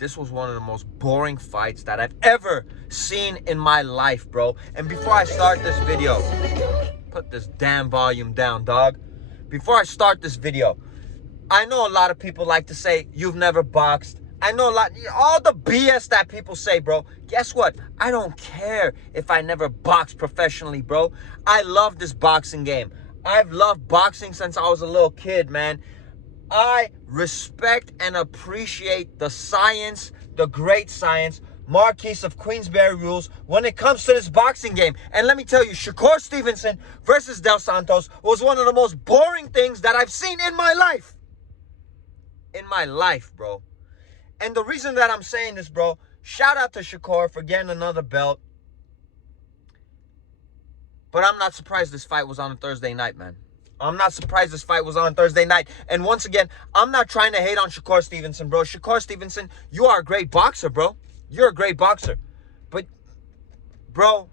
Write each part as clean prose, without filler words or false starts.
this was one of the most boring fights that I've ever seen in my life, bro. And before I start this video, put this damn volume down, dog. Before I start this video, I know a lot of people like to say, you've never boxed. I know all the BS that people say, bro. Guess what? I don't care if I never boxed professionally, bro. I love this boxing game. I've loved boxing since I was a little kid, man. I respect and appreciate the science, the great science, Marquise of Queensberry rules when it comes to this boxing game. And let me tell you, Shakur Stevenson versus Santos was one of the most boring things that I've seen in my life. In my life, bro. And the reason that I'm saying this, bro, shout out to Shakur for getting another belt. But I'm not surprised this fight was on a Thursday night, man. I'm not surprised this fight was on Thursday night. And once again, I'm not trying to hate on Shakur Stevenson, bro. Shakur Stevenson, you are a great boxer, bro. You're a great boxer. But, bro,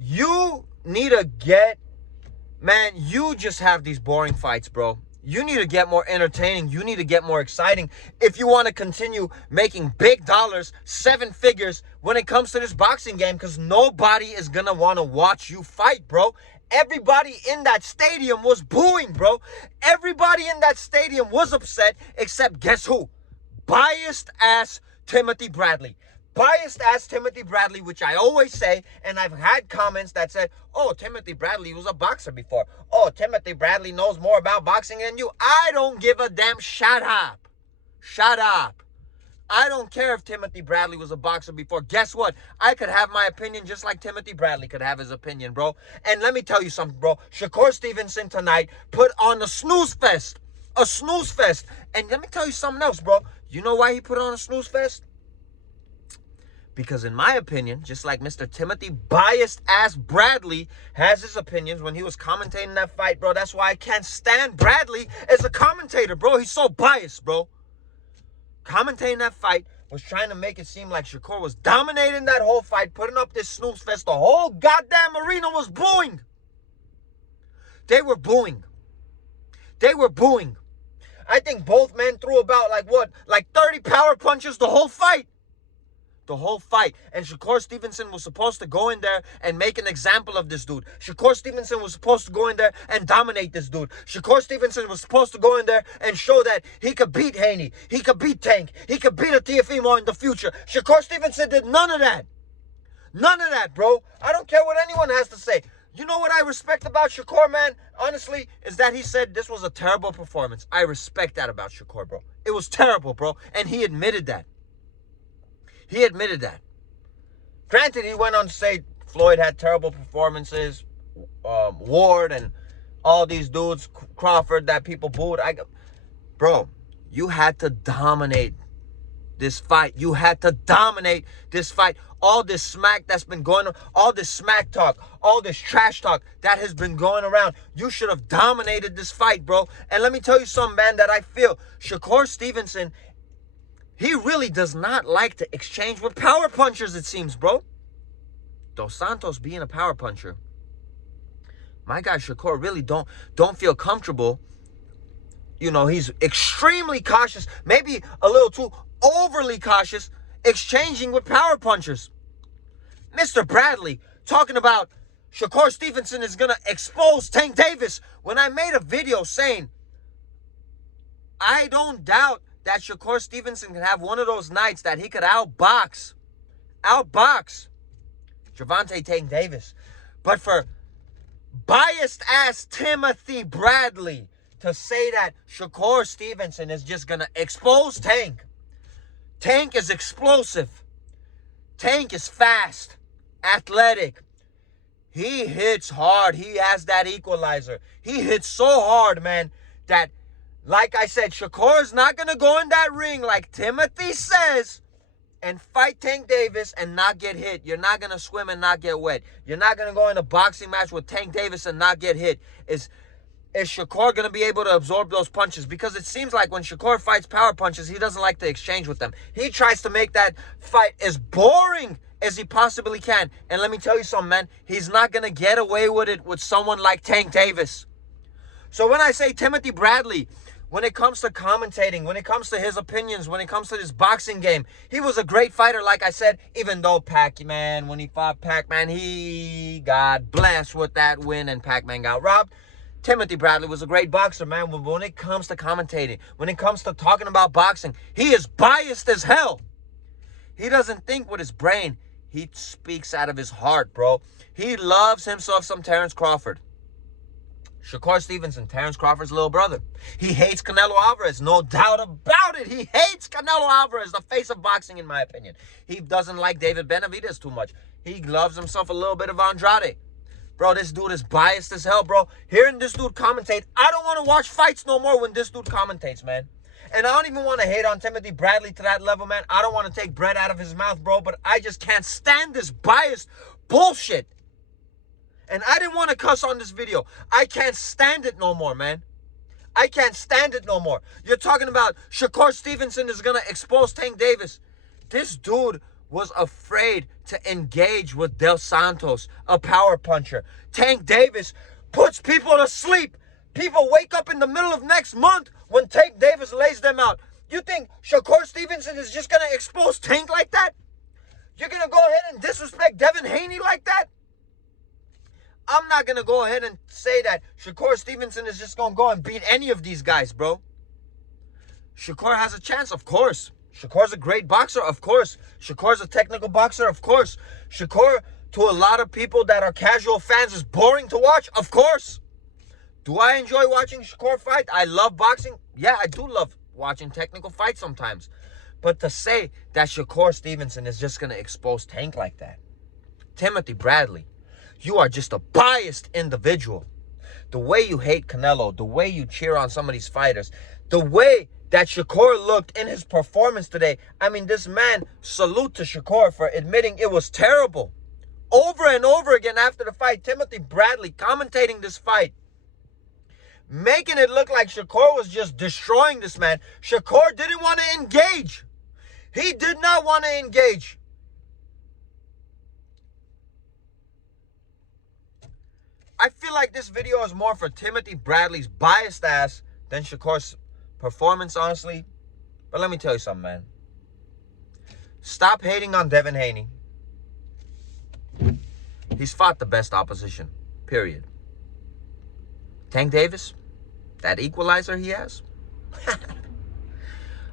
you need to get, man, you just have these boring fights, bro. You need to get more entertaining. You need to get more exciting if you want to continue making big dollars, 7 figures when it comes to this boxing game, because nobody is going to want to watch you fight, bro. Everybody in that stadium was booing, bro. Everybody in that stadium was upset, except guess who? Biased-ass Timothy Bradley. Biased-ass Timothy Bradley, which I always say, and I've had comments that said, oh, Timothy Bradley was a boxer before. Oh, Timothy Bradley knows more about boxing than you. I don't give a damn. Shut up. Shut up. I don't care if Timothy Bradley was a boxer before. Guess what? I could have my opinion just like Timothy Bradley could have his opinion, bro. And let me tell you something, bro. Shakur Stevenson tonight put on a snooze fest. A snooze fest. And let me tell you something else, bro. You know why he put on a snooze fest? Because in my opinion, just like Mr. Timothy biased-ass Bradley has his opinions when he was commentating that fight, bro. That's why I can't stand Bradley as a commentator, bro. He's so biased, bro. Commentating that fight was trying to make it seem like Shakur was dominating that whole fight, putting up this snooze fest. The whole goddamn arena was booing. They were booing. They were booing. I think both men threw about, like 30 power punches the whole fight. The whole fight. And Shakur Stevenson was supposed to go in there and make an example of this dude. Shakur Stevenson was supposed to go in there and dominate this dude. Shakur Stevenson was supposed to go in there and show that he could beat Haney. He could beat Tank. He could beat a Teofimo in the future. Shakur Stevenson did none of that. None of that, bro. I don't care what anyone has to say. You know what I respect about Shakur, man? Honestly, is that he said this was a terrible performance. I respect that about Shakur, bro. It was terrible, bro. And he admitted that. He admitted that. Granted, he went on to say Floyd had terrible performances, Ward and all these dudes, Crawford, that people booed. Bro, you had to dominate this fight. You had to dominate this fight. All this smack that's been going on, all this smack talk, all this trash talk that has been going around, you should have dominated this fight, bro. And let me tell you something, man, that I feel. Shakur Stevenson, he really does not like to exchange with power punchers, it seems, bro. Dos Santos being a power puncher, my guy Shakur really don't feel comfortable. You know, he's extremely cautious, maybe a little too overly cautious, exchanging with power punchers. Mr. Bradley talking about Shakur Stevenson is going to expose Tank Davis. When I made a video saying, I don't doubt that Shakur Stevenson can have one of those nights that he could outbox Gervonta Tank Davis. But for biased-ass Timothy Bradley to say that Shakur Stevenson is just going to expose Tank. Tank is explosive. Tank is fast, athletic. He hits hard. He has that equalizer. He hits so hard, man, that, like I said, Shakur is not going to go in that ring like Timothy says and fight Tank Davis and not get hit. You're not going to swim and not get wet. You're not going to go in a boxing match with Tank Davis and not get hit. Is Shakur going to be able to absorb those punches? Because it seems like when Shakur fights power punches, he doesn't like to exchange with them. He tries to make that fight as boring as he possibly can. And let me tell you something, man. He's not going to get away with it with someone like Tank Davis. So when I say Timothy Bradley when it comes to commentating, when it comes to his opinions, when it comes to this boxing game, he was a great fighter, like I said, even though Pac-Man, when he fought Pac-Man, he got blessed with that win and Pac-Man got robbed. Timothy Bradley was a great boxer, man. When it comes to commentating, when it comes to talking about boxing, he is biased as hell. He doesn't think with his brain. He speaks out of his heart, bro. He loves himself some Terrence Crawford. Shakur Stevenson, Terrence Crawford's little brother. He hates Canelo Alvarez, no doubt about it. He hates Canelo Alvarez, the face of boxing, in my opinion. He doesn't like David Benavidez too much. He loves himself a little bit of Andrade. Bro, this dude is biased as hell, bro. Hearing this dude commentate, I don't want to watch fights no more when this dude commentates, man. And I don't even want to hate on Timothy Bradley to that level, man. I don't want to take bread out of his mouth, bro, but I just can't stand this biased bullshit. And I didn't want to cuss on this video. I can't stand it no more, man. I can't stand it no more. You're talking about Shakur Stevenson is going to expose Tank Davis. This dude was afraid to engage with Santos, a power puncher. Tank Davis puts people to sleep. People wake up in the middle of next month when Tank Davis lays them out. You think Shakur Stevenson is just going to expose Tank like that? You're going to go ahead and disrespect Devin Haney like that? I'm not going to go ahead and say that Shakur Stevenson is just going to go and beat any of these guys, bro. Shakur has a chance, of course. Shakur's a great boxer, of course. Shakur's a technical boxer, of course. Shakur, to a lot of people that are casual fans, is boring to watch, of course. Do I enjoy watching Shakur fight? I love boxing. Yeah, I do love watching technical fights sometimes. But to say that Shakur Stevenson is just going to expose Tank like that. Timothy Bradley, you are just a biased individual. The way you hate Canelo, the way you cheer on some of these fighters, the way that Shakur looked in his performance today. I mean, this man, salute to Shakur for admitting it was terrible. Over and over again after the fight, Timothy Bradley commentating this fight, making it look like Shakur was just destroying this man. Shakur didn't want to engage. He did not want to engage. I feel like this video is more for Timothy Bradley's biased ass than Shakur's performance, honestly. But let me tell you something, man. Stop hating on Devin Haney. He's fought the best opposition, period. Tank Davis, that equalizer he has,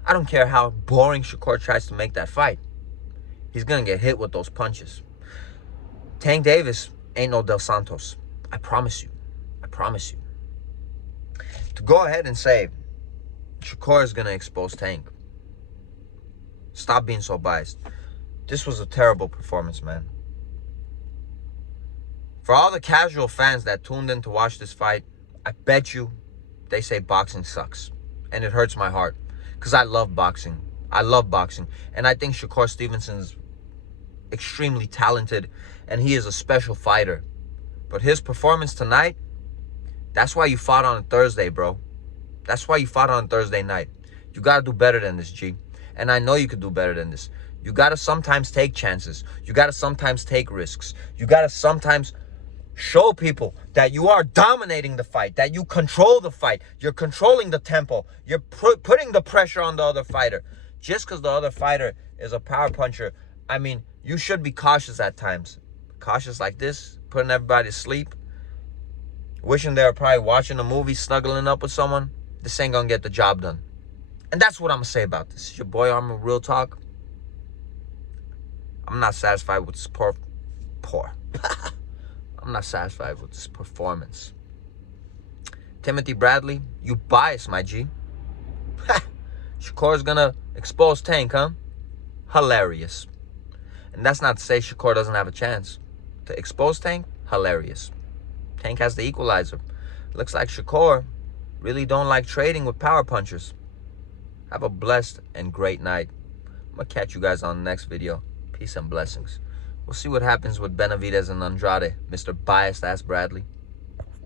I don't care how boring Shakur tries to make that fight. He's going to get hit with those punches. Tank Davis ain't no Del Santos. I promise you. I promise you. To go ahead and say Shakur is going to expose Tank. Stop being so biased. This was a terrible performance, man. For all the casual fans that tuned in to watch this fight, I bet you they say boxing sucks. And it hurts my heart. Because I love boxing. I love boxing. And I think Shakur Stevenson is extremely talented. And he is a special fighter. But his performance tonight, that's why you fought on a Thursday, bro. That's why you fought on Thursday night. You got to do better than this, G. And I know you could do better than this. You got to sometimes take chances. You got to sometimes take risks. You got to sometimes show people that you are dominating the fight, that you control the fight. You're controlling the tempo. You're putting the pressure on the other fighter. Just because the other fighter is a power puncher, I mean, you should be cautious at times. Cautious like this, putting everybody to sleep, wishing they were probably watching a movie, snuggling up with someone. This ain't gonna get the job done. And that's what I'm gonna say about this. It's your boy Armor Real Talk. I'm not satisfied with this I'm not satisfied with this performance. Timothy Bradley, you biased, my G. Shakur's gonna expose Tank, huh? Hilarious. And that's not to say Shakur doesn't have a chance. To expose Tank, hilarious. Tank has the equalizer. Looks like Shakur really don't like trading with power punchers. Have a blessed and great night. I'm going to catch you guys on the next video. Peace and blessings. We'll see what happens with Benavidez and Andrade, Mr. Biased Ass Bradley.